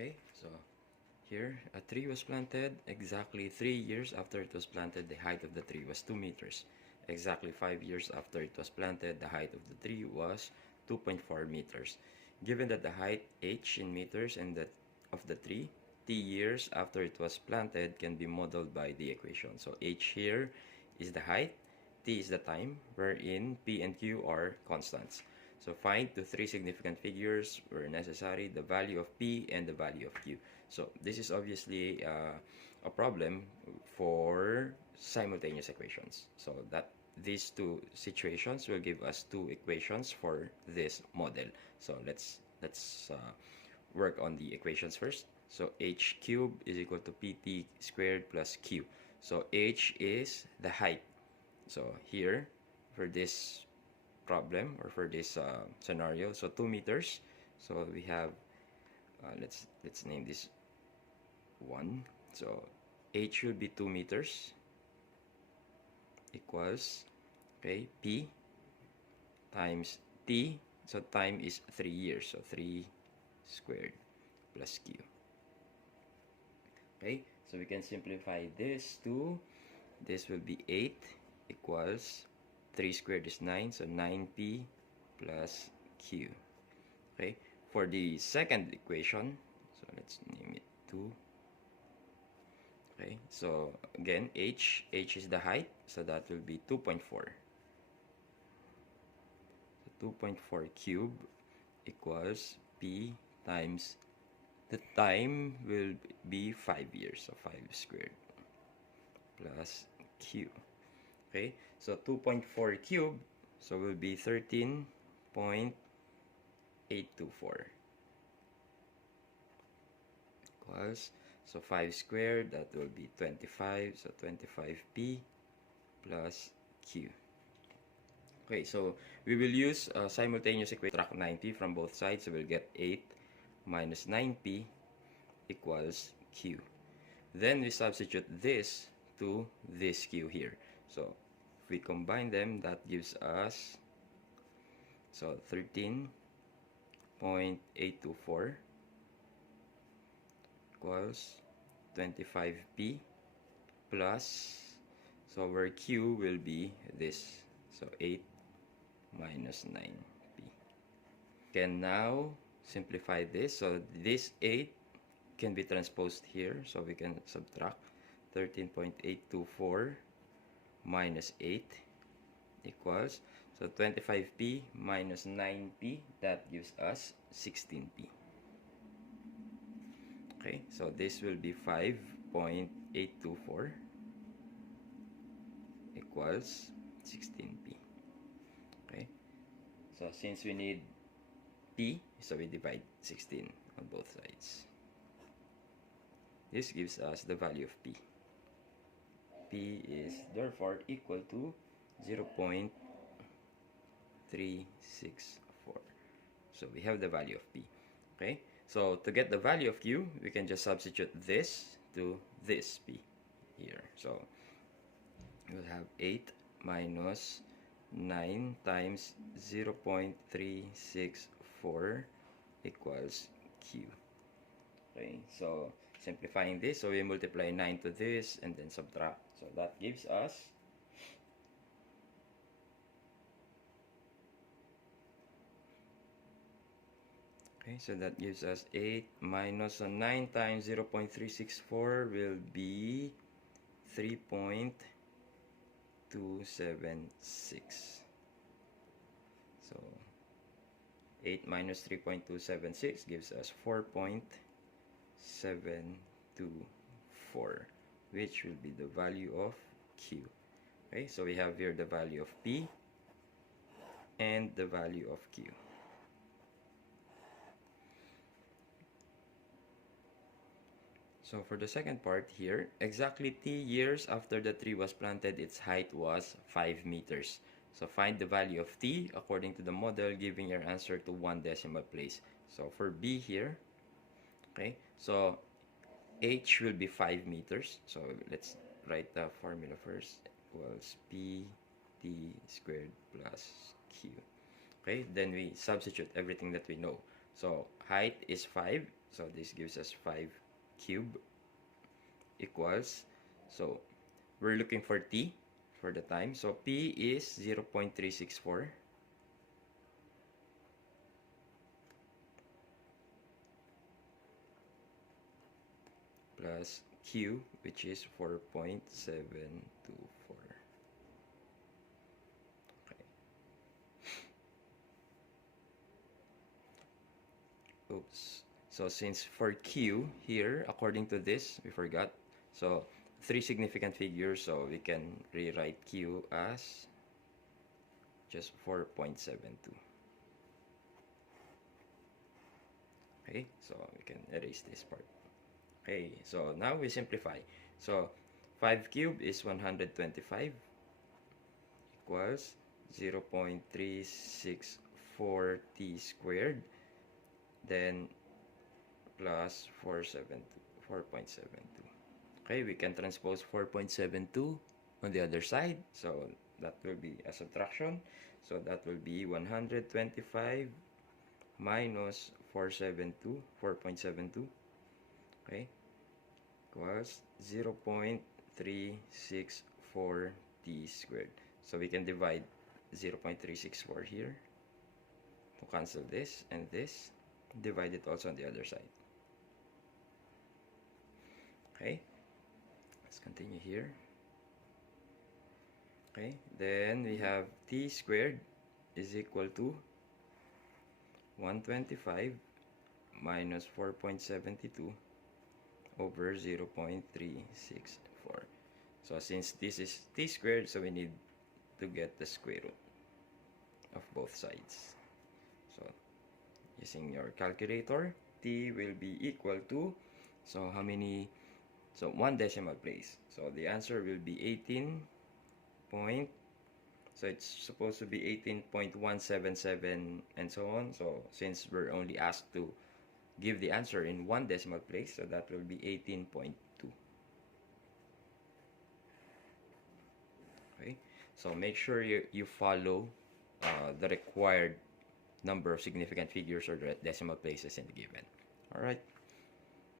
Okay, so here a tree was planted. Exactly 3 years after it was planted, the height of the tree was 2 meters. Exactly 5 years after it was planted, the height of the tree was 2.4 meters. Given that the height h in meters and that of the tree, t years after it was planted can be modeled by the equation. So h here is the height, t is the time, wherein p and q are constants. So find the three significant figures where necessary, the value of p and the value of q. So this is obviously a problem for simultaneous equations. So that these two situations will give us two equations for this model. So let's work on the equations first. So h cubed is equal to pt squared plus q. So h is the height. So here for this problem or for this scenario, so 2 meters. So we have let's name this 1. So h should be 2 meters equals, okay, p times t. So time is 3 years, so 3 squared plus q. Okay, so we can simplify this to, this will be 8 equals 3 squared is 9, so 9p plus q. Okay, for the second equation, so let's name it 2. Okay, so again, h is the height, so that will be 2.4. So 2.4 cube equals p times the time will be 5 years, so 5 squared plus q. Okay, so 2.4 cube, so will be 13.824 equals, so 5 squared, that will be 25, so 25p plus q. Okay, so we will use simultaneous equation, subtract 9p from both sides, so we'll get 8 minus 9p equals q. Then we substitute this to this q here. So if we combine them, that gives us, so 13.824 equals 25p plus, so where q will be this, so 8 minus 9p. Can now simplify this, so this 8 can be transposed here, so we can subtract 13.824 minus 8 equals, so 25p minus 9p, that gives us 16p. Okay, so this will be 5.824 equals 16p. Okay, so since we need p, so we divide 16 on both sides. This gives us the value of p. P is therefore equal to 0.364. So we have the value of p. Okay, so to get the value of q, we can just substitute this to this p here. So we'll have 8 minus 9 times 0.364 equals q. Okay, so simplifying this, so we multiply 9 to this and then subtract. So that gives us, okay, so that gives us 8 minus 9 times 0.364 will be 3.276. So 8 minus 3.276 gives us 4.724, which will be the value of q. Okay, so we have here the value of p and the value of q. So for the second part here, exactly t years after the tree was planted, its height was 5 meters. So find the value of t according to the model, giving your answer to 1 decimal place. So for b here, okay, so h will be 5 meters. So let's write the formula first, equals p t squared plus q. Okay, then we substitute everything that we know. So height is 5, so this gives us 5 cube equals, so we're looking for t for the time, so p is 0.364 plus q, which is 4.724. Okay. Oops. So since for q here, according to this, we forgot. So 3 significant figures, so we can rewrite q as just 4.72. Okay, so we can erase this part. Okay, so now we simplify. So 5 cubed is 125 equals 0.364 t squared, then plus 4.72. Okay, we can transpose 4.72 on the other side, so that will be a subtraction. So that will be 125 minus 4.72, okay, equals 0.364 t squared. So we can divide 0.364 here to cancel this and this. Divide it also on the other side. Okay, let's continue here. Okay, then we have t squared is equal to 125 minus 4.72 over 0.364. So since this is t squared, so we need to get the square root of both sides. So using your calculator, t will be equal to, so how many, so one decimal place. So the answer will be 18 point, so it's supposed to be 18.177 and so on. So since we're only asked to give the answer in one decimal place, so that will be 18.2. Okay, so make sure you follow the required number of significant figures or decimal places in the given. All right.